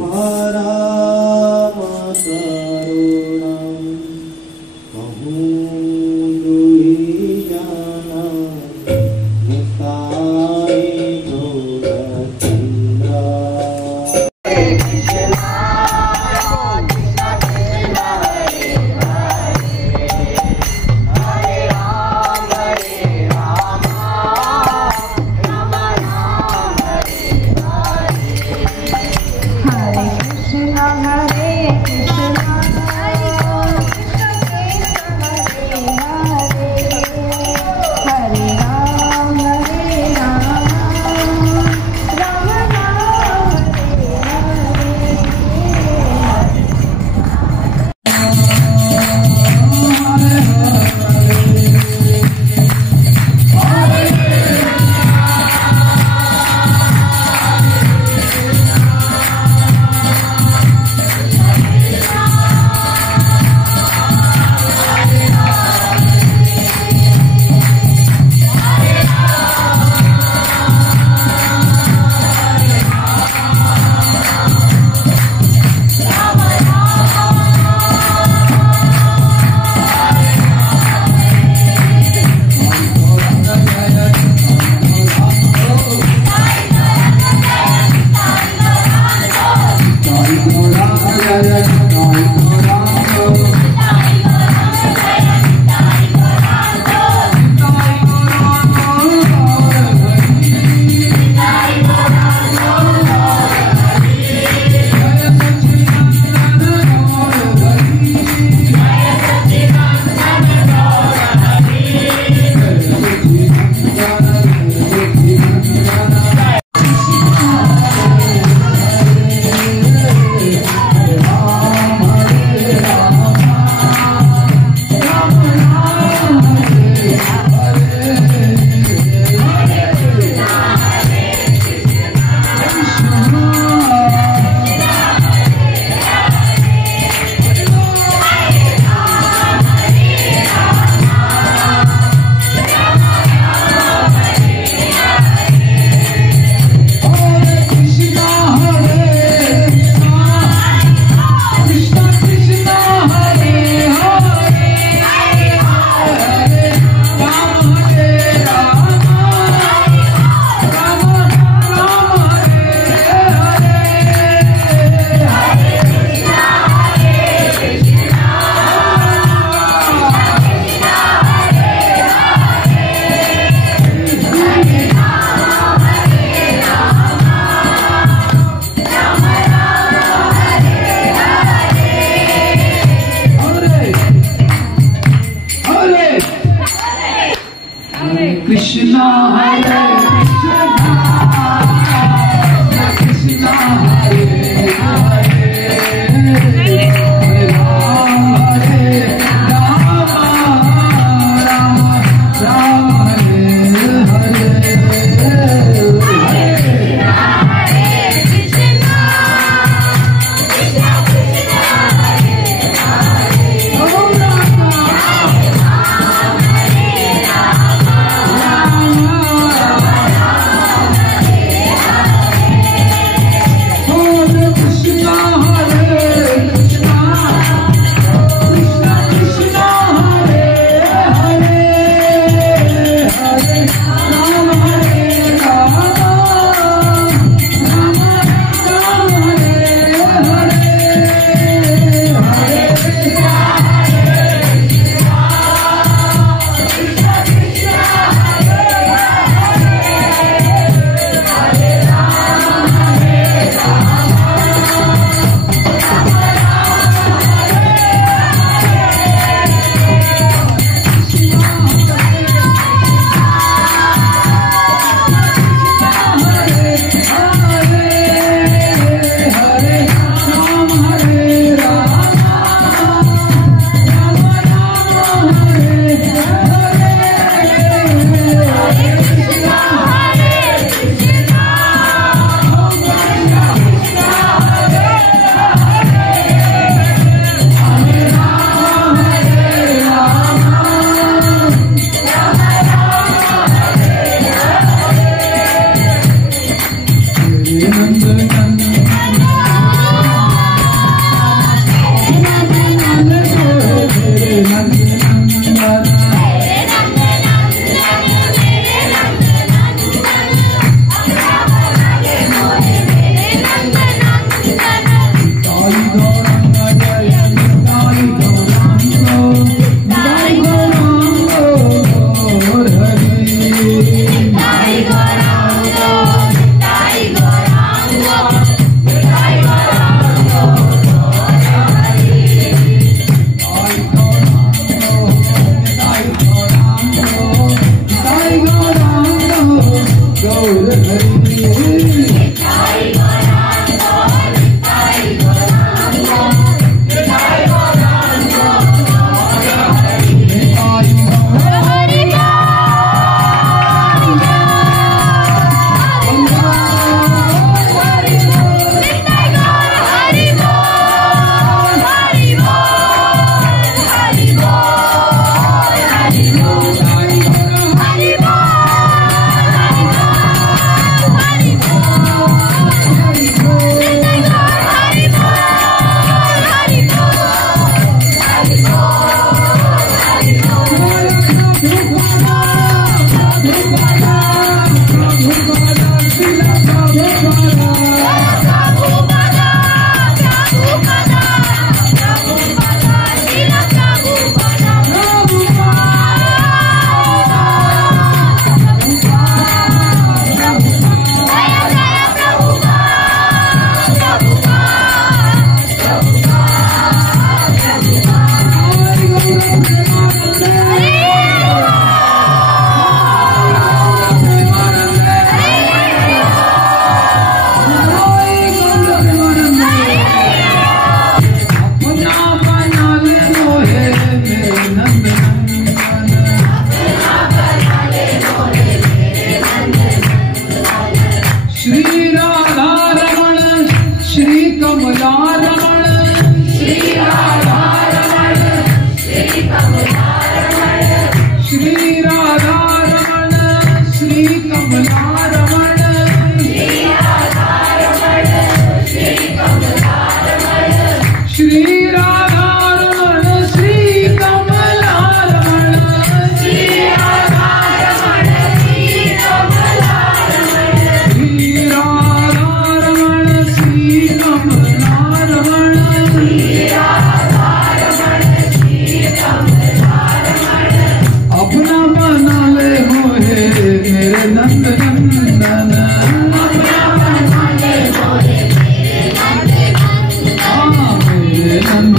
परम करुणं कहूँ दुहि जना Nitai Gaurachandra. Krishna Hare Krishna Hare Hare Hare Rama Hare Hare Shri कमला रमण श्री राधा रमण श्री कमला रमण श्री राधा रमण श्री कमला रमण श्री राधा रमण श्री कमला रमण श्री राधा रमण श्री कमला रमण श्री राधा रमण श्री कमला रमण श्री राधा रमण श्री कमला रमण श्री राधा रमण श्री कमला रमण अपना बना ले मोहे मेरे नंद नंदन अपना बना ले मोहे मेरे नंद नंदन मेरे नंद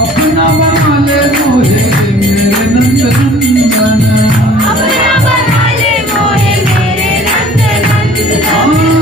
अपना बना ले मोहे मेरे नंद नंदन अपना बना ले मोहे मेरे नंद नंदन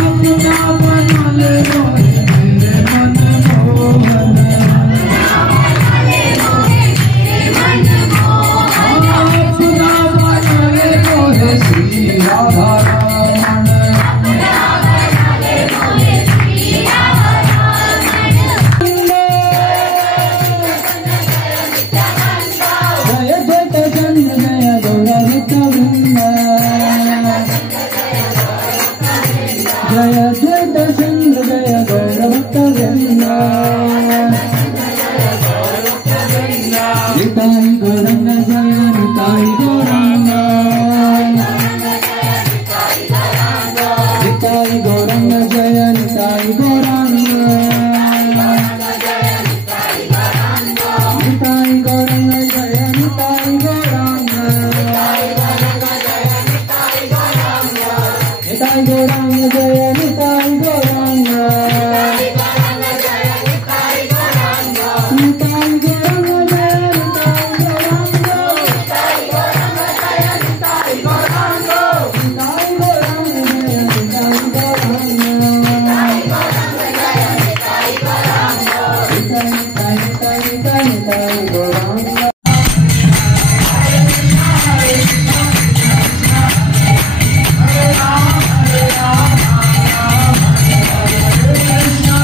अपना बना ले मोहे मेरे मन मोहन अपना बना ले मोहे मेरे मन मोहन अपना बना ले मोहे श्री राधा रमण अपना बना ले मोहे श्री राधा रमण जय जट चंद जय गौरवित वृंद जय जट चंद जय गौरवित वृंद निताई गौरंग जय निताई गौरंग निताई गौरंग जय निताई गौरंग निताई गौरंग जय निताई गौरंग निताई गौरंग जय निताई गौरंग निताई गौरंग जय Nitai Gaurang Krishna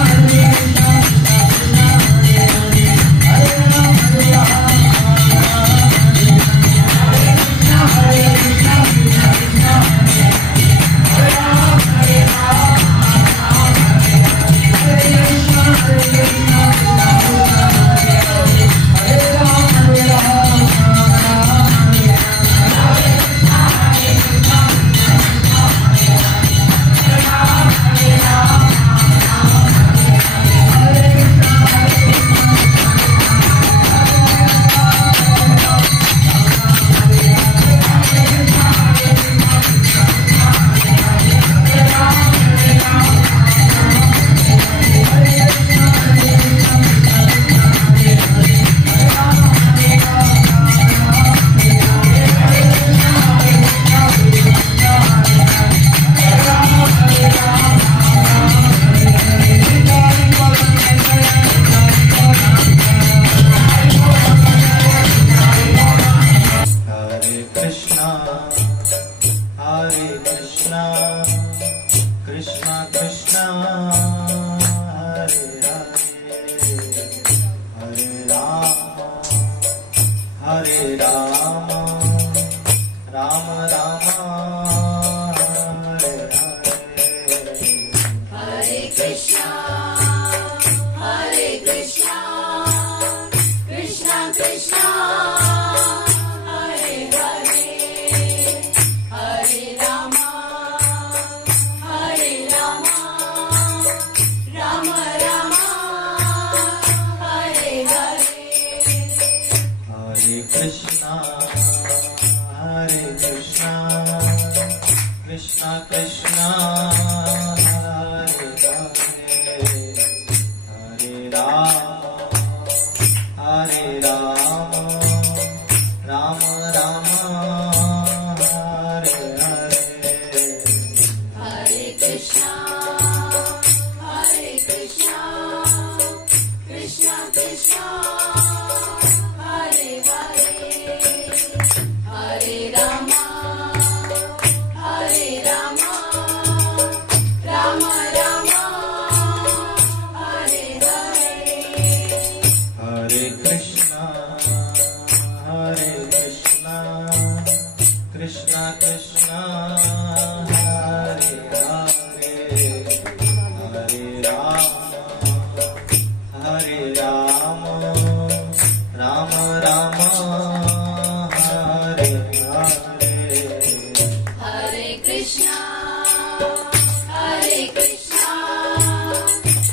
Krishna, Hare Krishna, Krishna Krishna, Hare Hare, Hare Rama, Hare Rama, Rama Rama, Hare Hare. Hare Krishna, Krishna Krishna, Hare Hare, Hare Rama, Hare Rama, Rama Rama, Hare Hare. Hare Krishna, Hare Krishna,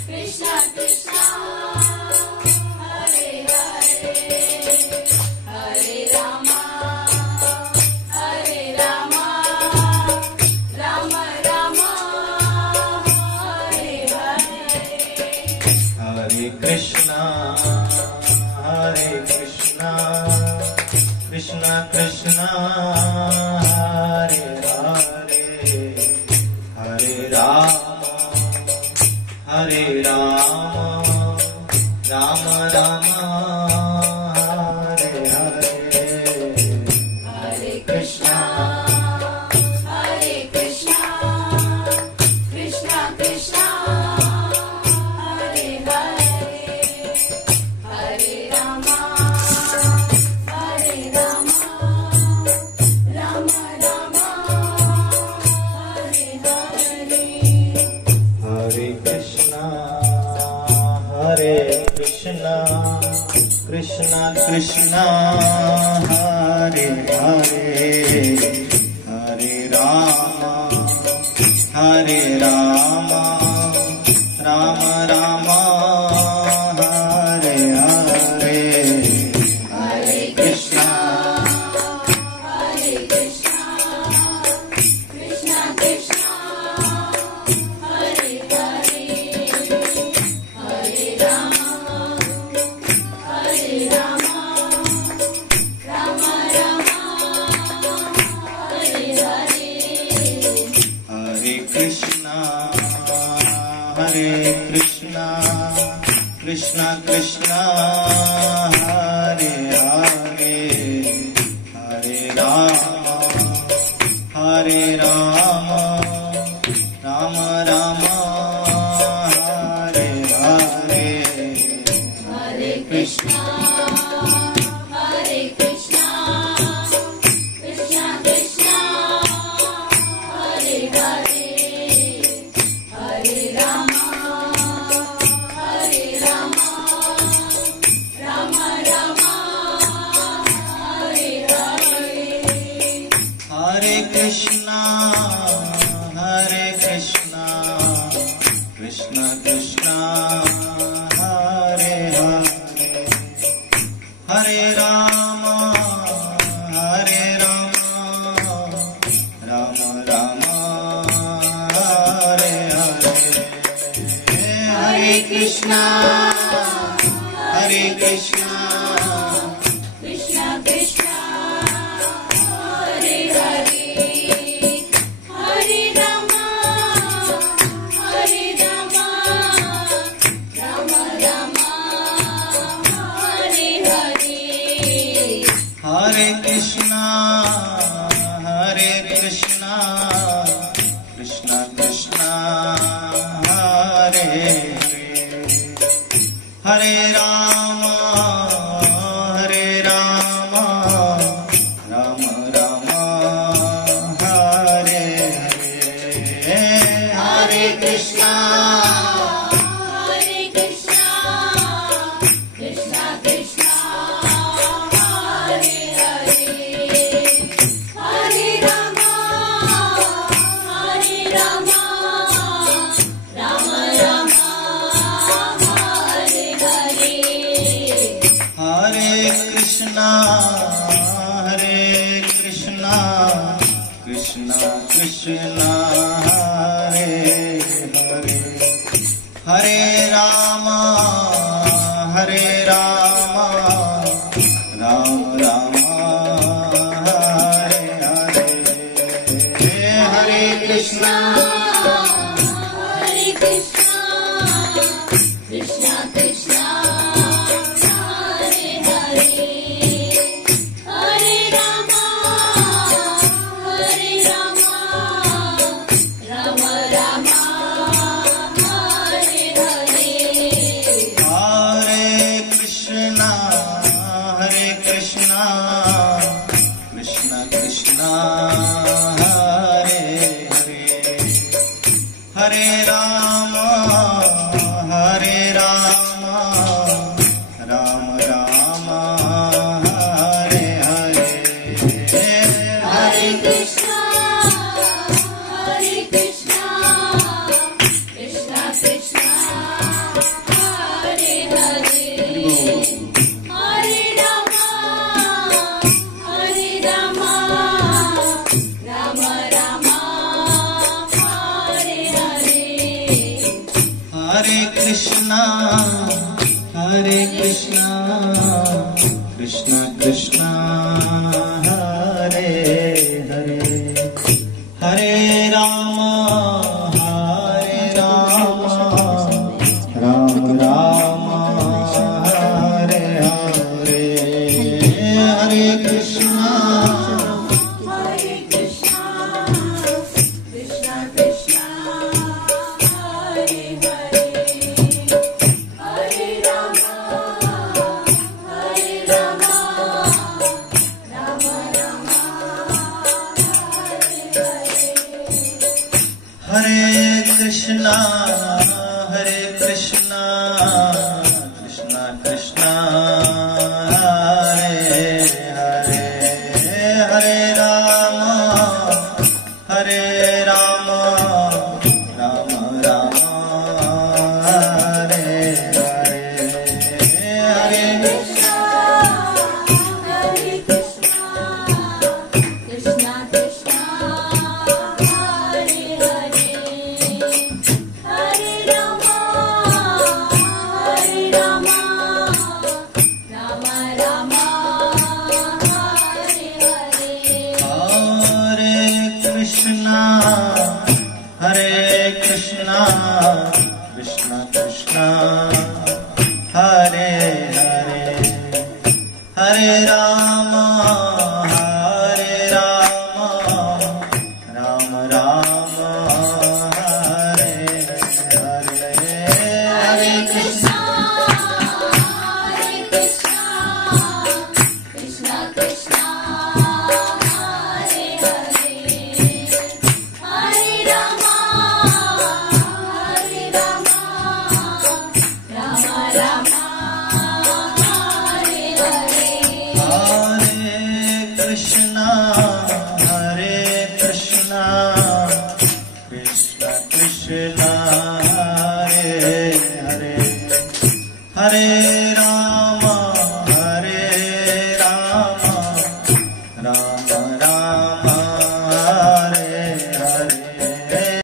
Krishna Krishna, Hare Hare, Hare Rama, Hare Rama, Rama Rama, Hare Hare. Hare Krishna, Krishna Krishna, Hare Hare, Hare Rama, Hare Rama, Rama Rama, Hare Hare. Hare Krishna, Hare Krishna, Krishna Krishna, Hare Hare, Hare Rama, Hare Rama, Rama Rama, Hare Hare. Hare Krishna, Krishna Krishna, Hare Hare, Hare Rama, Hare Rama, Rama Rama, Hare Hare. Hare Krishna, Hare Krishna, Krishna Krishna, Hare Hare, Hare Rama, Hare Rama, Rama Rama, Hare Hare. Hare Krishna, Krishna Krishna, Hare Hare, Hare Rama, Hare Rama, Rama Rama, Hare Hare. Hare Krishna, Hare Krishna, Krishna Krishna, Hare Hare, Hare Rama, Hare Rama, Rama Rama, Hare Hare. Hare Krishna, Krishna Krishna, Hare Hare, Hare Rama, Hare Rama, Rama Rama, Hare Hare. Hare Krishna, Krishna Krishna, Hare Hare, Hare Rama, Hare Rama, Rama Rama, Hare Hare. Hare Krishna, Krishna Krishna, Hare Hare, Hare Rama, Hare Rama, Rama Rama, Hare Hare. Hare Krishna, Hare Krishna, Krishna Krishna, Hare Hare, Hare Rama, Hare Rama, Rama Rama, Hare Hare. Hare Krishna, Krishna Krishna, Hare Hare, Hare Rama, Hare Rama, Rama Rama, Hare Hare. Hare Krishna, Ram हरे राम राम राम हरे हरे हरे कृष्णा कृष्णा कृष्णा हरे हरे हरे राम राम राम हरे हरे हरे कृष्णा कृष्णा कृष्णा हरे हरे हरे राम राम राम हरे हरे हरे कृष्णा कृष्णा कृष्णा हरे हरे हरे राम राम राम हरे हरे हरे कृष्णा कृष्णा कृष्णा हरे हरे हरे राम राम राम हरे हरे हरे कृष्णा कृष्णा हरे हरे हरे राम राम राम हरे हरे हरे कृष्णा कृष्णा कृष्णा हरे हरे हरे राम राम राम हरे हरे हरे कृष्णा कृष्णा कृष्णा हरे हरे हरे राम राम राम हरे हरे हरे कृष्णा कृष्णा कृष्णा हरे हरे हरे